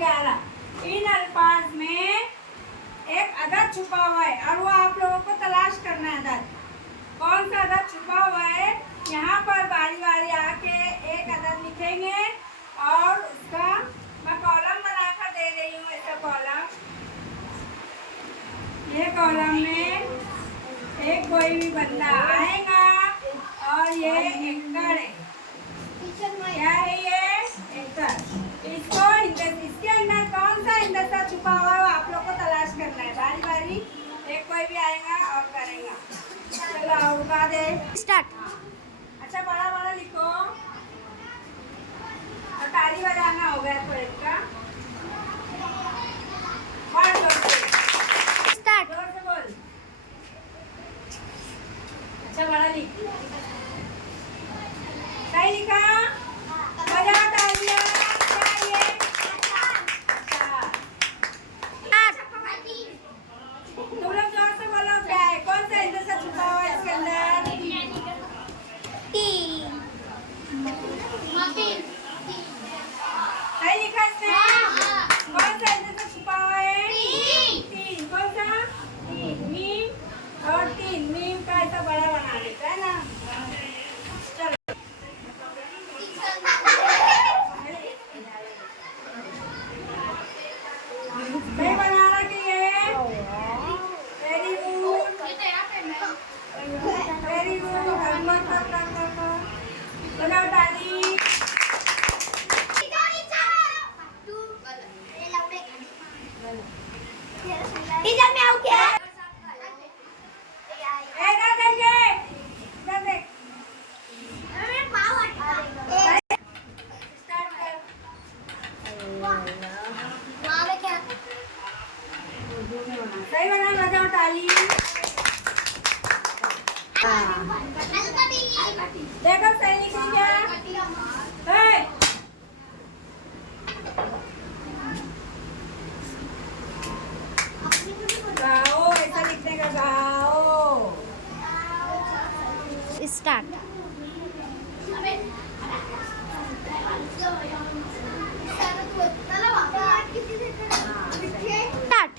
11 in अल्फाज में एक अदद छुपा हुआ है और वो आप लोगों को तलाश करना है। अदद कौन सा अदद छुपा हुआ है? यहाँ पर बारी बारी आके एक अदद लिखेंगे और उसका मैं कॉलम बनाकर दे रही हूँ। ऐसा कॉलम, ये कॉलम में एक कोई भी बंदा आएगा और ये एकड़ है। क्या है ये? एकड़। इसको इसके अंदर कौन सा हिंदसा छुपा हुआ है वो आप लोग को तलाश करना है। बारी बारी एक कोई भी आएगा और करेगा। चलो और उठा दे, स्टार्ट। अच्छा बड़ा बड़ा लिखो और ताली बजाना होगा तो इसका और जोर से, स्टार्ट। जोर से बोल। अच्छा बड़ा लिख, सही लिखा? बजाओ तालियां। क्या ये? अच्छा तुम लोग जोर से बोलो, क्या है? कौन सा हिंदसा छुपा हुआ है इसके अंदर? सही लिखा इसने? कौन सा हिंदसा छुपा हुआ है? तीन। कौन सा? मीम और तीन। मीम का ऐसा बड़ा बना देता है ना। चलो सही बनाना कि ये? Very good, very good. बजाओ ताली। टीचर मैं आऊँ क्या? इधर देखिए, इधर देख। स्टार्ट कर। सही बना, बजाओ ताली। देखो सही लिखी क्या? हे! गाओ, ऐसा लिखने का गाओ। स्टार्ट। स्टार्ट।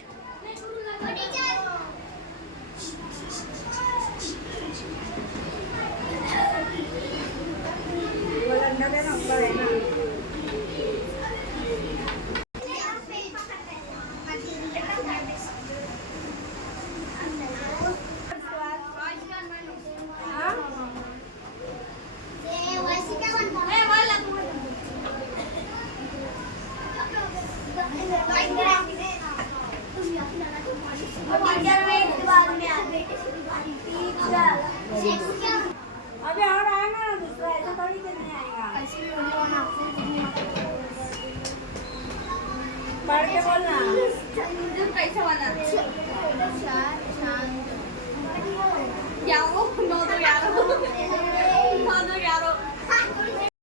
बुलंदा का नंबर है ना। हाँ? अभी और आएगा ना दूसरा, ऐसा थोड़ी कि नहीं आएगा। पढ़ के बोलना। कैसे बना? क्या वो? नो तो यार